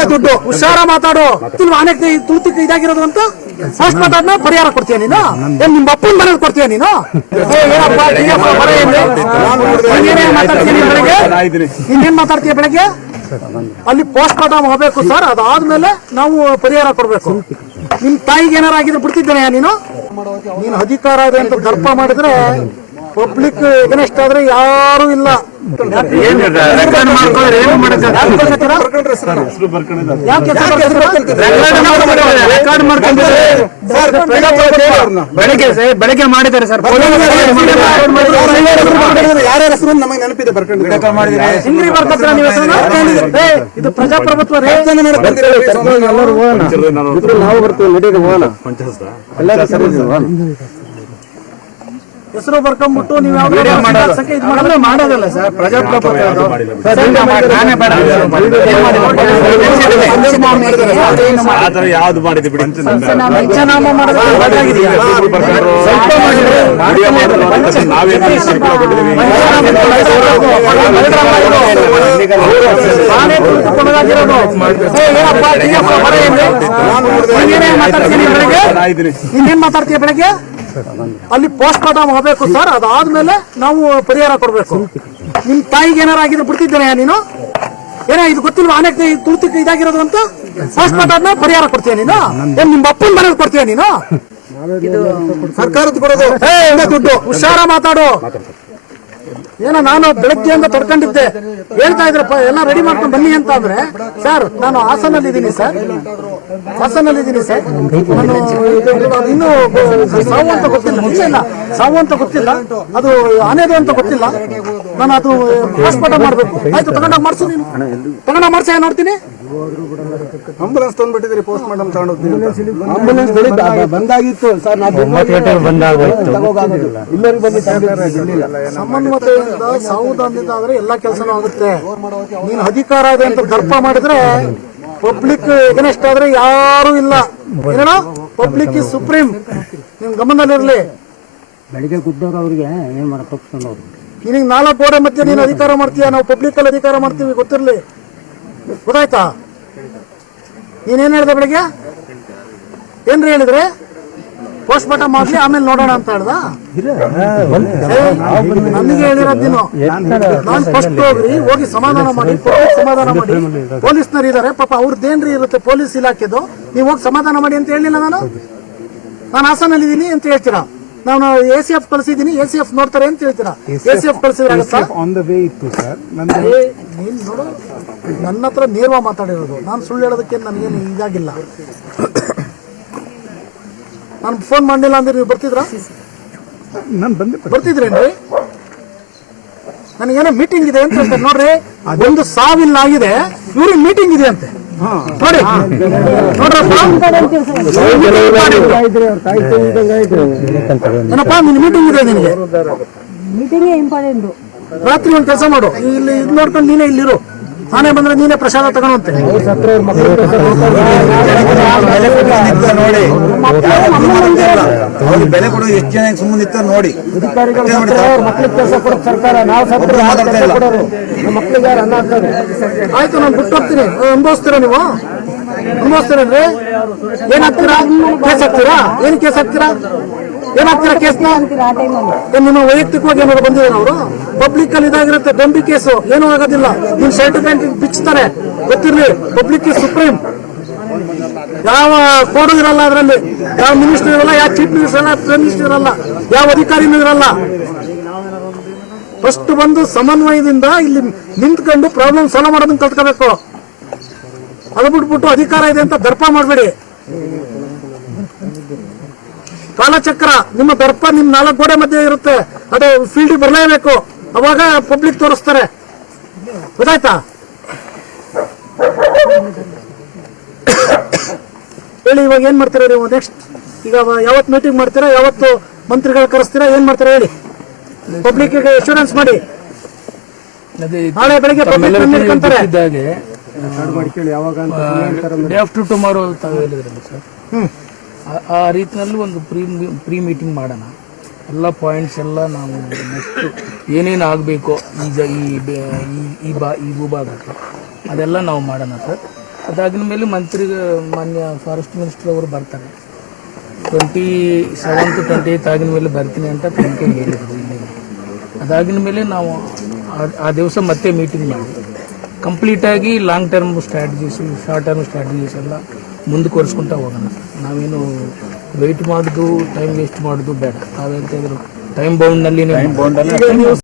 ಏನೇ ದುಡ್ಡು ಹುಷಾರ ಮಾತಾಡು. ಅನೇಕ ತುಳಿತಕ್ಕೆ ಇದಾಗಿರೋದು ಅಂತ ಫಸ್ಟ್ ಮಾತಾಡ್ನ ಪರಿಹಾರ ಕೊಡ್ತೀಯ ನೀನು? ಏನ್ ನಿಮ್ಮ ಅಪ್ಪನ ಮನೇಲಿ ಕೊಡ್ತೀಯ ನೀನು? ಬೆಳಗ್ಗೆ? ನೀನೇನ್ ಮಾತಾಡ್ತೀಯ ಬೆಳಗ್ಗೆ? ಅಲ್ಲಿ ಪೋಸ್ಟ್ ಮಾರ್ಟಮ್ ಹೋಗ್ಬೇಕು ಸರ್ ಅದಾದ್ಮೇಲೆ ನಾವು ಪರಿಹಾರ ಕೊಡ್ಬೇಕು. ನಿಮ್ ತಾಯಿಗೆ ಏನಾರ ಆಗಿದ್ರೆ ಬಿಡ್ತಿದ್ದೇನೆ ನೀನು? ನೀನು ಅಧಿಕಾರ ಇದೆ ಅಂತ ಗರ್ಪ ಮಾಡಿದ್ರೆ ಪಬ್ಲಿಕ್ ಎಗನೆಸ್ಟ್ ಆದ್ರೆ ಯಾರು ಇಲ್ಲ. ಯಾಕೆ ಬೆಳಗ್ಗೆ ಬೆಳಿಗ್ಗೆ ಸರ್ ಬೆಳಿಗ್ಗೆ ಮಾಡಿದ್ದಾರೆ ಸರ್. ಯಾರ್ಯಾರ ಹೆಸರು ನಮಗೆ ನೆನಪಿದೆ ಇದು ಪ್ರಜಾಪ್ರಭುತ್ವ ರೇ. ನಾವು ಬರ್ತೀವಿ ನಡೀರಿ ಹೋಗೋಣ ಎಲ್ಲರೂ ಸರಿ ಹೆಸರು ಬರ್ಕೊಂಡ್ಬಿಟ್ಟು ನೀವು ಯಾವ್ದೋ ಮಾಡೋದಲ್ಲ ಸರ್. ಪ್ರಜಾಪ್ರಭುತ್ವ ಯಾವ್ದು ಮಾಡಿದ್ವಿ ಬಿಡಿ ನಾವೇನು? ನೀನೇನ್ ಬೆಳಗ್ಗೆ? ನಾಯಿದ್ದೀನಿ ಮಾತಾಡ್ತೀಯ ಬೆಳಗ್ಗೆ? ಅಲ್ಲಿ ಪೋಸ್ಟ್ ಮಾರ್ಟಮ್ ಆಗಬೇಕು ಸರ್ ಅದಾದ್ಮೇಲೆ ನಾವು ಪರಿಹಾರ ಕೊಡ್ಬೇಕು. ನಿಮ್ ತಾಯಿಗೆ ಏನಾರ ಆಗಿದ್ರೆ ಬಿಡ್ತಿದ್ದೇನೆ ನೀನು? ಏನೋ ಇದು ಗೊತ್ತಿಲ್ವಾ? ಆನೆಗೆ ತುರ್ತಿ ಇದಾಗಿರೋದು ಅಂತ? ಪೋಸ್ಟ್ ಮಾರ್ಟಮ್ ಪರಿಹಾರ ಕೊಡ್ತೀಯ ನೀನು? ಏನ್ ನಿಮ್ಮ ಅಪ್ಪನ ಮನೇಲಿ ಕೊಡ್ತೀಯ ನೀನು? ಸರ್ಕಾರದ ಕೊಡೋದು. ದುಡ್ಡು. ಹುಷಾರ ಮಾತಾಡು. ಏನೋ ನಾನು ಬೆಳಗ್ಗೆಯಿಂದ ತೊಡ್ಕೊಂಡಿದ್ದೆ. ಹೇಳ್ತಾ ಇದ್ರಪ್ಪ ಎಲ್ಲ ರೆಡಿ ಮಾಡ್ಕೊಂಡು ಬನ್ನಿ ಅಂತ ಅಂದ್ರೆ ಸರ್ ನಾನು ಹಾಸನಲ್ಲಿ ಇದ್ದೀನಿ ಸರ್ ಹಾಸನಲ್ಲಿ ಇದ್ದೀನಿ ಸರ್ ನಾನು ಇನ್ನೂ ಸಾವು ಅಂತ ಗೊತ್ತಿಲ್ಲ. ಮುಂಚೆ ಇಲ್ಲ. ಸಾವು ಅಂತ ಗೊತ್ತಿಲ್ಲ. ಅದು ಆನೆದು ಅಂತ ಗೊತ್ತಿಲ್ಲ. ನಾನು ಅದು ಹಾಸ್ಪಿಟಲ್ ಮಾಡ್ಬೇಕು. ಆಯ್ತು ತಗೊಂಡಾಗ ಮಾಡಿಸು ನೀನು. ತಗೊಂಡಾಗ ಮಾಡ್ಸ ನೋಡ್ತೀನಿ? ಆಂಬುಲೆನ್ಸ್ ತಂದ್ಬಿಟ್ಟಿದ್ರಿ ಪೋಸ್ಟ್ ತಗೊಂಡೋಗ್ತೀನಿ ಆಂಬುಲೆನ್ಸ್ ಬಂದಾಗಿತ್ತು. ಸರ್ ನಾವು ಬಂದಾಗೋಯ್ತು ಇಲ್ಲರಿಗೆ ಬಂದು ಸಮನ್ವಯತೆಯಿಂದ ಸಾವುದಾನದಿಂದ ಎಲ್ಲ ಕೆಲಸನೂ ಆಗುತ್ತೆ. ನೀನು ಅಧಿಕಾರ ಇದೆ ಅಂತ ದರ್ಪ ಮಾಡಿದ್ರೆ ಪಬ್ಲಿಕ್ ಎಗನೆಸ್ಟ್ ಆದ್ರೆ ಯಾರು ಇಲ್ಲ. ಏನೋ ಪಬ್ಲಿಕ್ ಇಸ್ ಸುಪ್ರೀಂ ನಿಮ್ ಗಮನದಲ್ಲಿರ್ಲಿ ಬೆಳಿಗ್ಗೆ ಗುದ್ದವ್ರು ಅವ್ರಿಗೆ ಏನ್ ಮಾಡಕ್ ತಪ್ಪಿಸ್ಕೊಂಡವ್ರು ನಿನಗೆ ನಾಲ್ಕು ಗೋಡೆ ಮತ್ತೆ ನೀನು ಅಧಿಕಾರ ಮಾಡ್ತೀಯ? ನಾವು ಪಬ್ಲಿಕ್ ಅಲ್ಲಿ ಅಧಿಕಾರ ಮಾಡ್ತೀವಿ ಗೊತ್ತಿರ್ಲಿ. ಗೊತ್ತಾಯ್ತಾ? ನೀನೇನ್ ಹೇಳ್ದೆ ಬೆಳಿಗ್ಗೆ? ಏನ್ರಿ ಹೇಳಿದ್ರೆ? ಪೋಸ್ಟ್ ಮಾರ್ಟಮ್ ಮಾಡ್ಲಿ ಆಮೇಲೆ ನೋಡೋಣ ಅಂತ ಹೇಳ್ದ? ನನಗೆ ಹೇಳಿರೋದ್ ನೀನು. ನಾನು ಫಸ್ಟ್ ಹೋಗ್ರಿ ಹೋಗಿ ಸಮಾಧಾನ ಮಾಡಿ ಪೊಲೀಸ್ ಸಮಾಧಾನ ಮಾಡಿ. ಪೊಲೀಸ್ನವ್ರು ಇದಾರೆ ಪಾಪ ಅವ್ರದ್ದೇನ್ರಿ ಇರುತ್ತೆ ಪೊಲೀಸ್ ಇಲಾಖೆದು? ನೀವು ಹೋಗಿ ಸಮಾಧಾನ ಮಾಡಿ ಅಂತ ಹೇಳಿಲ್ಲ ನಾನು? ನಾನು ಹಾಸನಲ್ಲಿ ಇದೀನಿ ಅಂತ ಹೇಳ್ತೀರಾ? ನಾನು ಎ ಸಿ ಎಫ್ ಕಳಿಸಿದೀನಿ ಎ ಸಿ ಎಫ್ ನೋಡ್ತಾರೆ ಅಂತ ಹೇಳ್ತೀರಾ? ಎ ಸಿ ಎಫ್ ಕಳಿಸಿದ್ರೆ ಆನ್ ದ ವೇ ಇತ್ತು ಸರ್. ನೀನ್ ನೋಡು ನನ್ನ ಹತ್ರ ನೇರವಾಗಿ ಮಾತಾಡಿರೋದು. ನಾನು ಸುಳ್ಳು ಹೇಳೋದಕ್ಕೆ ನನಗೇನು ಇದಾಗಿಲ್ಲ. ನಾನು ಫೋನ್ ಮಾಡಲಿಲ್ಲ ಅಂದ್ರೆ ನೀವು ಬರ್ತಿದ್ರಾ? ನಾನು ಬಂದೆ ಬರ್ತಿದ್ರೇನ್ರಿ? ನನಗೇನೋ ಮೀಟಿಂಗ್ ಇದೆ ಅಂತ ಹೇಳ್ತಾರೆ. ನೋಡ್ರಿ ಅದೊಂದು ಸಾವಿಲ್ಲ ಆಗಿದೆ. ಇವ್ರಿಗೆ ಮೀಟಿಂಗ್ ಇದೆ ಅಂತೆ. ನೋಡಿ. ನೋಡ್ರಪ್ಪ ಏನಪ್ಪ ನಿನ್ ಮೀಟಿಂಗ್ ಇದೆ ನಿನಗೆ? ಮೀಟಿಂಗೇ ಇಂಪಾರ್ಟೆಂಟ್ ರಾತ್ರಿ ಒಂದು ಕೆಲಸ ಮಾಡು. ಇಲ್ಲಿ ಇದು ನೋಡ್ಕೊಂಡು ನೀನೇ ಇಲ್ಲಿರು. ನಾನೇ ಬಂದ್ರೆ ನೀನೇ ಪ್ರಸಾದ ತಗೊಂಡಂತೆ ನೋಡಿ ಅವ್ರು ಬೆಲೆ ಕೊಡೋ ಎಷ್ಟು ಜನ ಸುಮ್ಮನೆ ನಿಂತ ನೋಡಿ. ಮಕ್ಳಿಗೆ ಕೆಲಸ ಕೊಡೋದು ಸರ್ಕಾರ. ನಾವು. ಕೊಡೋರು. ಮಕ್ಳಿಗೆ ಯಾರು ಅನ್ನ ಹಾಕ್ತಾರೆ ಆಯ್ತು ನಾನು ಬಿಟ್ಟು ಹೋಗ್ತೀನಿ. ಅನುಭವಿಸ್ತೀರ ನೀವು? ಅನುಭವಿಸ್ತೀರನ್ರಿ ಏನ್ ಹಾಕ್ತೀರಾ? ಕೇಸ್ ಹಾಕ್ತೀರಾ? ಏನ್ ಕೇಸ್ ಹಾಕ್ತೀರಾ? ಏನಾಗ್ತೀರಾ ಹಾಕ್ತೀರಾ ಕೇಸ್ನ? ನಿಮ್ಮ ವೈಯಕ್ತಿಕವಾಗಿ ಏನಾದ್ರು ಬಂದಿದ್ದಾರೆ ಅವರು? ಪಬ್ಲಿಕ್ ಅಲ್ಲಿ ಇದಾಗಿರುತ್ತೆ ಡಂಬಿ ಕೇಸು. ಏನೂ ಆಗೋದಿಲ್ಲ. ನಿಮ್ ಸರ್ಟಿಫಿಕೇಟ್ ಬಿಚ್ಚುತ್ತಾರೆ ಗೊತ್ತಿರ್ಲಿ ಪಬ್ಲಿಕ್ ಸುಪ್ರೀಂ ಯಾವ ಕೋಡು ಇರಲ್ಲ ಅದರಲ್ಲಿ. ಯಾವ ಮಿನಿಸ್ಟರ್ ಇರಲ್ಲ, ಯಾವ ಚೀಫ್ ಮಿನಿಸ್ಟರ್ ಇರಲ್ಲ ಪ್ರೈಮ್ ಮಿನಿಸ್ಟರ್ ಇರಲ್ಲ, ಯಾವ ಅಧಿಕಾರಿನೂ ಇರಲ್ಲ. ಫಸ್ಟ್ ಬಂದು ಸಮನ್ವಯದಿಂದ ಇಲ್ಲಿ ನಿಂತ್ಕೊಂಡು ಪ್ರಾಬ್ಲಮ್ ಸಾಲ್ವ್ ಮಾಡೋದನ್ನ ಕಲ್ತ್ಕೋಬೇಕು. ಅದು ಬಿಟ್ಬಿಟ್ಟು ಅಧಿಕಾರ ಇದೆ ಅಂತ ದರ್ಪ ಮಾಡಬೇಡಿ. ಕಾಲಚಕ್ರ, ನಿಮ್ಮ ದರ್ಪ ನಿಮ್ ನಾಲ್ಕು ಗೋಡೆ ಮಧ್ಯೆ ಇರುತ್ತೆ. ಅದು ಫೀಲ್ಡ್ ಬರಲೇಬೇಕು. ಅವಾಗ ಪಬ್ಲಿಕ್ ತೋರಿಸ್ತಾರೆ. ಗೊತ್ತಾಯ್ತಾ? ಹೇಳಿ ಇವಾಗ ಏನ್ ಮಾಡ್ತೀರಾ ನೀವು ನೆಕ್ಸ್ಟ್ ಈಗ ಯಾವತ್ತು ಮೀಟಿಂಗ್ ಮಾಡ್ತೀರಾ ಯಾವತ್ತು ಮಂತ್ರಿಗಳು ಕರೆಸ್ತೀರಾ ಏನ್ ಮಾಡ್ತೀರಾ ಹೇಳಿ? ಪಬ್ಲಿಕ್ ಇನ್ಶೂರೆನ್ಸ್ ಮಾಡಿ. ನಾಳೆ ಬೆಳಿಗ್ಗೆ ಡೇ ಆಫ್ಟರ್ ಟುಮಾರೋ ತಾವು ಹೇಳಿದ್ರಲ್ಲ ಸರ್. ಆ- ರೀತಿಯಲ್ಲಿ ಒಂದು ಪ್ರೀ ಪ್ರೀ ಮೀಟಿಂಗ್ ಮಾಡೋಣ. ಎಲ್ಲ ಪಾಯಿಂಟ್ಸ್ ಎಲ್ಲ ನಾವು ನೆಕ್ಸ್ಟ್ ಏನೇನು ಆಗಬೇಕು ಈಗ ಈ ಈ- ಈ ಬಾ ಈ ಭೂಭಾಗಕ್ಕೆ ಅದೆಲ್ಲ ನಾವು ಮಾಡೋಣ ಸರ್. ಅದಾಗಿನ ಮೇಲೆ ಮಂತ್ರಿ ಮಾನ್ಯ ಫಾರೆಸ್ಟ್ ಮಿನಿಸ್ಟರ್ ಅವರು ಬರ್ತಾರೆ. Twenty seven to twenty eight ಆಗಿನ ಮೇಲೆ ಬರ್ತೀನಿ ಅಂತ ತನಿಖೆ ಹೇಳಿದ್ರು ಇಲ್ಲಿ. ಅದಾಗಿನ ಮೇಲೆ ನಾವು ಆ- ದಿವಸ ಮತ್ತೆ ಮೀಟಿಂಗ್ ಮಾಡಿ. ಕಂಪ್ಲೀಟಾಗಿ long term strategies short term strategies ಎಲ್ಲ ಮುಂದುವರಿಸ್ಕೊಂತ ಹೋಗೋಣ. ನಾವೇನು ವೆಯ್ಟ್ ಮಾಡೋದು ಟೈಮ್ ವೇಸ್ಟ್ ಮಾಡೋದು ಬೇಡ. ನಾವೇಂತ ಟೈಮ್ ಬೌಂಡ್ನಲ್ಲಿ